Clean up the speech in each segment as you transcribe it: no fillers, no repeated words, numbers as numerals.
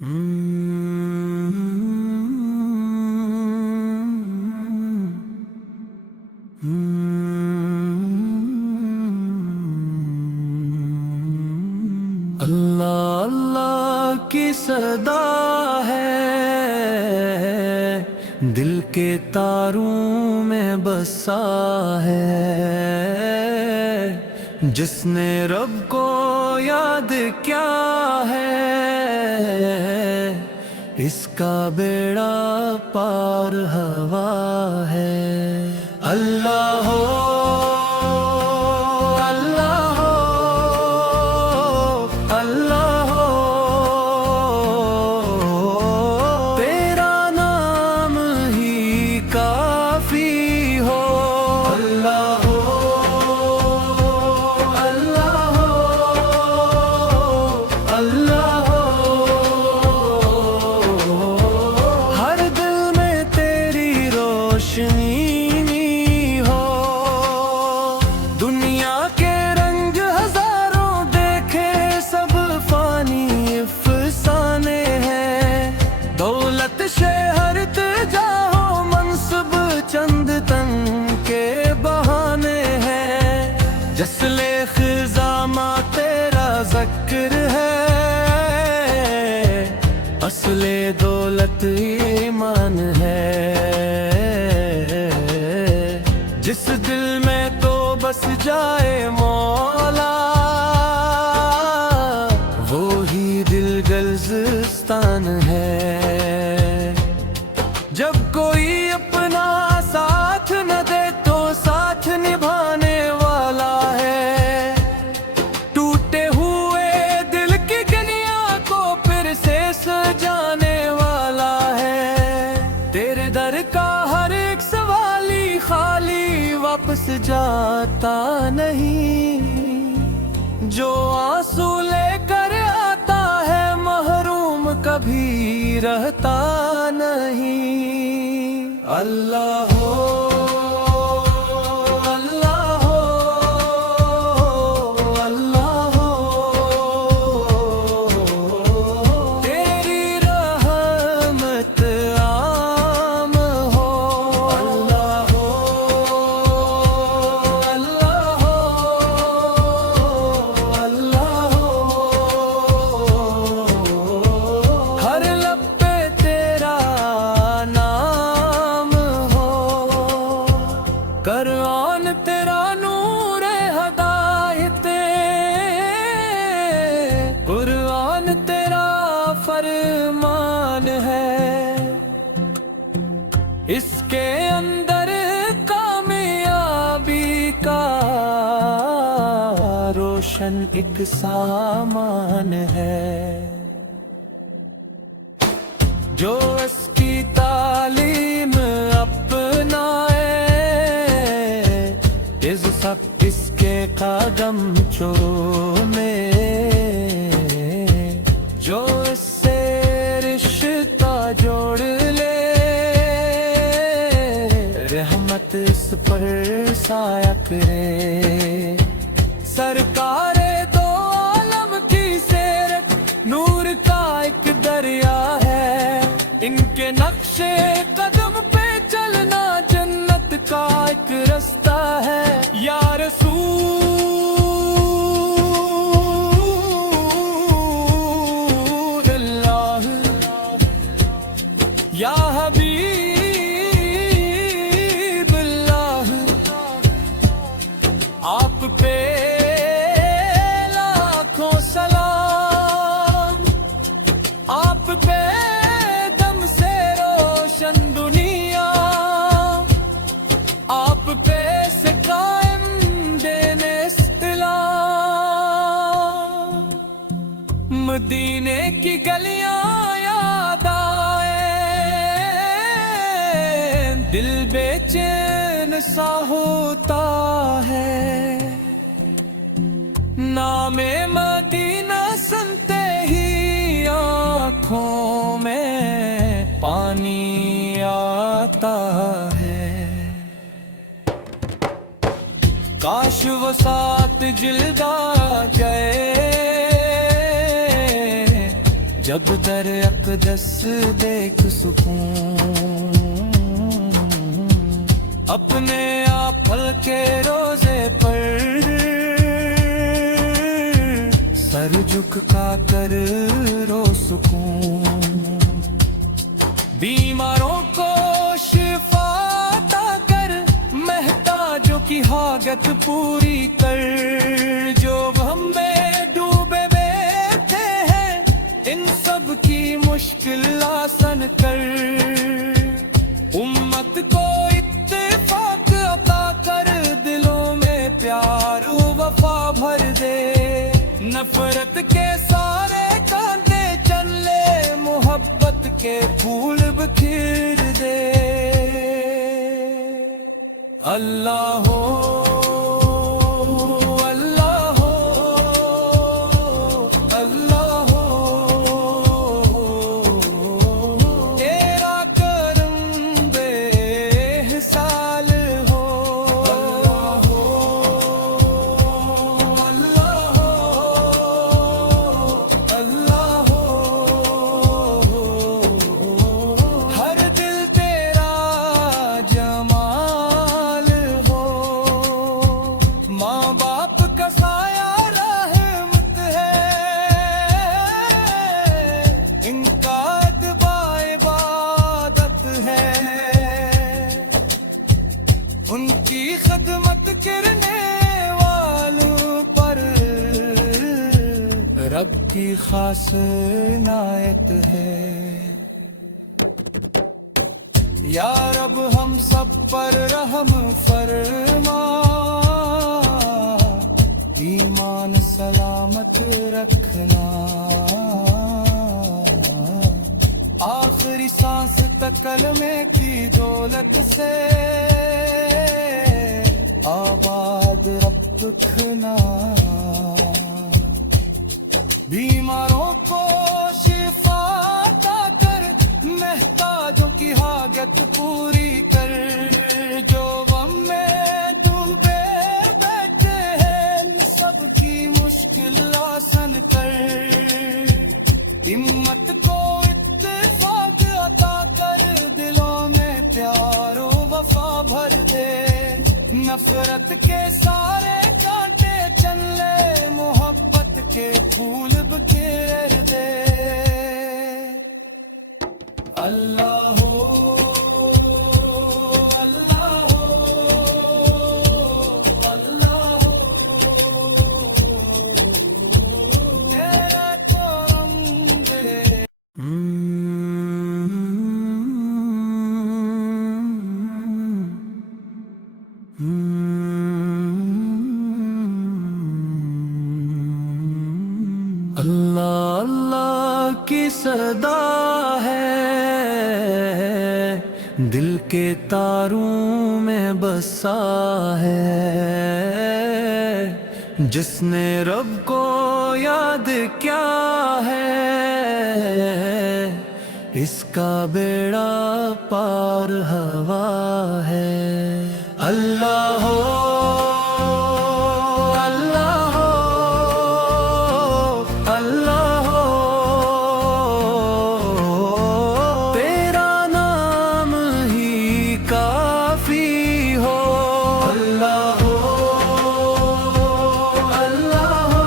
اللہ اللہ کی صدا ہے، دل کے تاروں میں بسا ہے۔ جس نے رب کو یاد کیا ہے، اس کا بیڑا پار ہوا ہے۔ اللہ ہو جسلے خزامہ تیرا ذکر ہے، اصل دولت ایمان ہے۔ جس دل میں تو بس جائے مولا، وہی دل گلزستان ہے۔ جب کوئی اپنا ساتھ نہ دے تو ساتھ نبھانے والا ہے۔ ٹوٹے ہوئے دل کی گلیاں کو پھر سے سجانے والا ہے۔ تیرے در کا ہر ایک سوالی خالی واپس جاتا نہیں، جو آنسو لے کر آتا ہے محروم کبھی رہتا نہیں۔ اللہ ہو قرآن تیرا نور ہدایت، قرآن تیرا فرمان ہے۔ اس کے اندر کامیابی کا روشن ایک سامان ہے۔ جو اس کی تعلیم سب اس کے قدم چومے، جو اس سے رشتہ جوڑ لے، رحمت اس پر سایہ کرے۔ سرکار دو عالم کی سیرت نور کا ایک دریا ہے، ان کے نقشے قدم پہ چلنا جنت کا ایک رستہ ہے۔ یا رسول اللہ، یا حبیب اللہ، آپ پہ لاکھوں سلام، آپ پہ دم سے روشن دنیا، آپ پہ مدینے کی گلیاں یاد آئے، دل بے چین سا ہوتا ہے۔ نام مدینہ سنتے ہی آنکھوں میں پانی آتا ہے۔ کاش وہ 7 جلد آ گئے، जब दर अक़दस देख सुकून, अपने आप के रोजे पर सर झुका कर रो सुकून। बीमारों को शिफा अता कर, महताजों की हाजत पूरी कर। जो हम में डूबे बैठे हैं, इन सब की मुश्किल आसान कर। उम्मत को इत्तेफाक अता कर, दिलों में प्यार वफा भर दे। नफरत के सारे कांटे चल ले, मोहब्बत के फूल बिखेर दे। अल्लाह हो, अल्लाह हो, अल्लाह हो, तेरा करम बेहिसाल हो। अल्लाह हो, अल्लाह हो, अल्लाह हो, हर दिल तेरा जमाल हो। माँ बाप का साया रहमत है, इनका अदबा इबादत है। उनकी खिदमत करने वालों पर रब की खास इनायत है। या रब हम सब पर रहम फरमा, ईमान सलामत रखना। आखिरी सांस तक कलमे की दौलत से आबाद रब रखना। बीमारों को शिफा अता कर, महताजों की हाजत पूरी कर। जो गम में डूबे बैठे हैं, सबकी मुश्किल आसान कर। हिम्मत को इत्तेफाक अता कर, दिलों में प्यार वफा भर दे। नफरत के सारे कांटे चल ले, मोहब्बत के फूल बिखेर दे। अल्लाह हो, अल्लाह हो, अल्लाह हो, तेरा करम बे। अल्लाह अल्लाह की सदा है, दिल के तारों में बसा है। जिसने रब को याद किया है, इसका बेड़ा पार हवा है। अल्लाह हो, अल्लाह हो, अल्लाह हो, तेरा नाम ही काफी हो। अल्लाह हो, अल्लाह हो,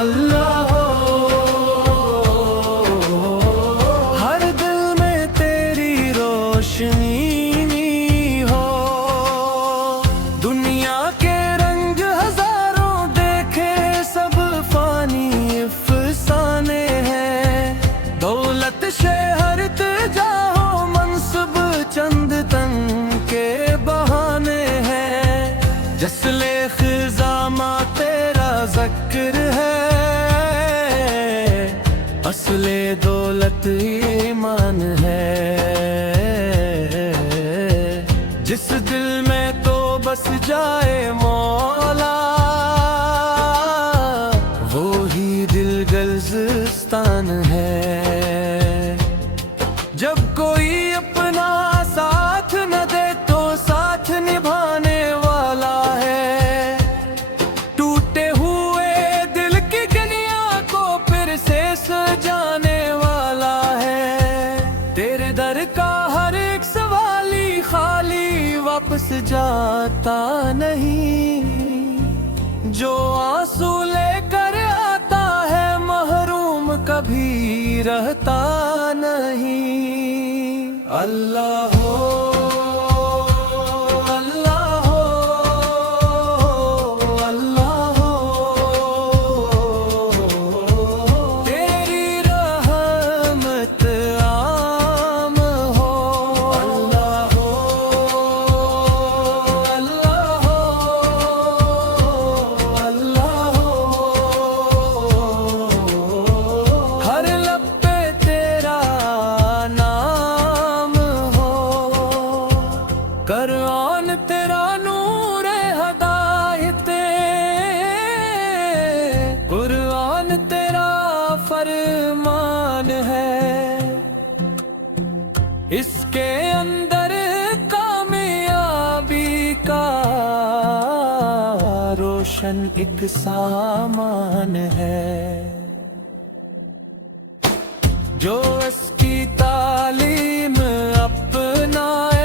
अल्लाह हो, हर दिल में तेरी रोशनी हो। दुनिया के रंग हजारों देखे, सब फानी अफसाने हैं। दौलत शहरत जाहो, मनसब चंद तन के बहाने हैं। जसले खिजामा तेरा ज़िक्र है, असले दौलत ईमान है। जिस दिल में तो बस जाए मौला, वो ही दिल गलजिस्तान है। जब कोई अपना साथ न दे, तो साथ निभाने वाला है। टूटे हुए दिल की कलियां को फिर से जाता नहीं। जो आंसू लेकर आता है महरूम कभी रहता नहीं। अल्लाह हो अल्लाह हो अल्लाह हो, तेरी रहमत आम हो। अल्लाह हो अल्लाह हो अल्लाह हो, हर लब पे तेरा नाम हो। कुरान तेरा नूर हदायत, कुरान तेरा फरमान है। इसके अंदर कामयाबी का रोशन एक सामान है। जो इसकी तालीम अपनाए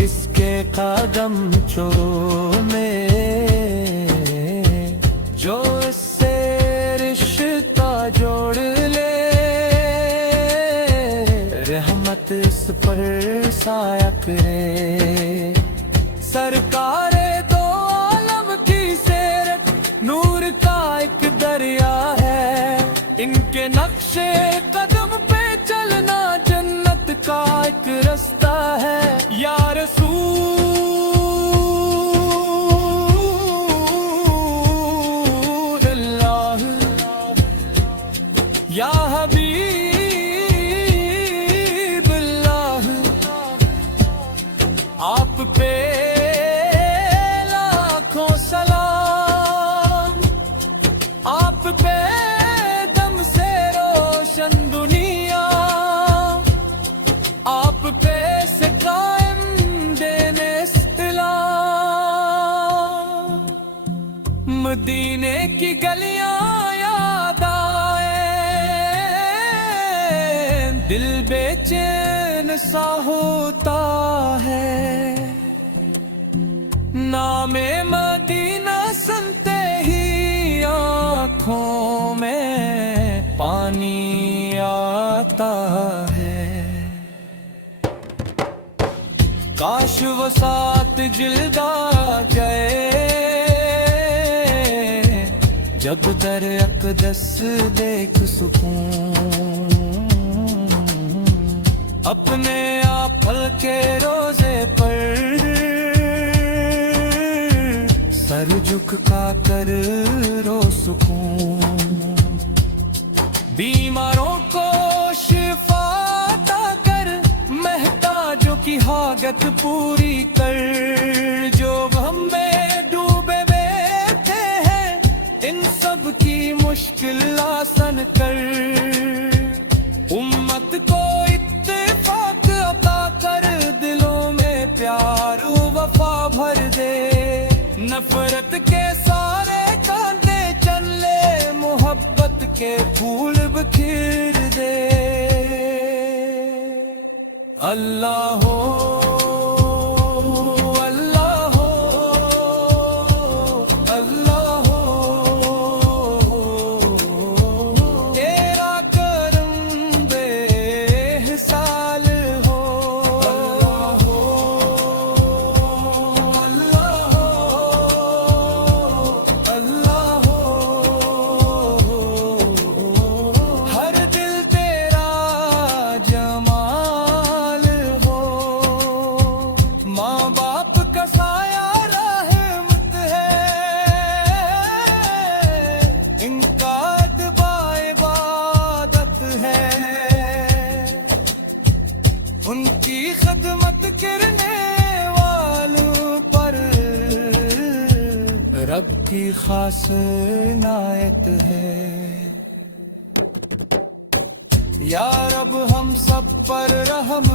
इसके कदम चूमे। जो इससे रिश्ता जोड़ ले रहमत इस पर साया करे। सरकारे दो आलम की सीरत नूर का एक दरिया है। इनके नक्शे कदम पे चलना जन्नत का एक रास्ता है। या रसूल अल्लाह या हबीब अल्लाह, आप पे लाखों सलाम। आप पे दम से रोशन दुनिया, आप पे से कायम देने इस्लाम। मदीने की गलियां याद आए, दिल बेचैन सा होता है। नामे मदीना सुनते ही आँखों में पानी आता है। काश वो सात जिल्दा गए जब दर अक़दस देख सुकून। अपने आप हल्के रोजे पर सर झुका कर रो सुकून। बीमारों को शिफा अता कर, महताजों की हाजत पूरी कर। जो हम में डूबे बैठे हैं इन सब की मुश्किल आसान कर। उम्मत को इत्तेफाक अता कर, दिलों में प्यार वफा भर दे। नफरत के सारे कांटे चल ले, मोहब्बत के फूल बिखेर दे। अल्लाह हो अल्लाह हो अल्लाह हो, तेरा करम बेहिसाल हो। अल्लाह हो अल्लाह हो अल्लाह हो, हर दिल तेरा जमाल हो। माँ बाप का साया रहमत है, इनका अदबा इबादत है। उनकी खिदमत करने वालों पर रब की खास इनायत है। या रब हम सब पर रहम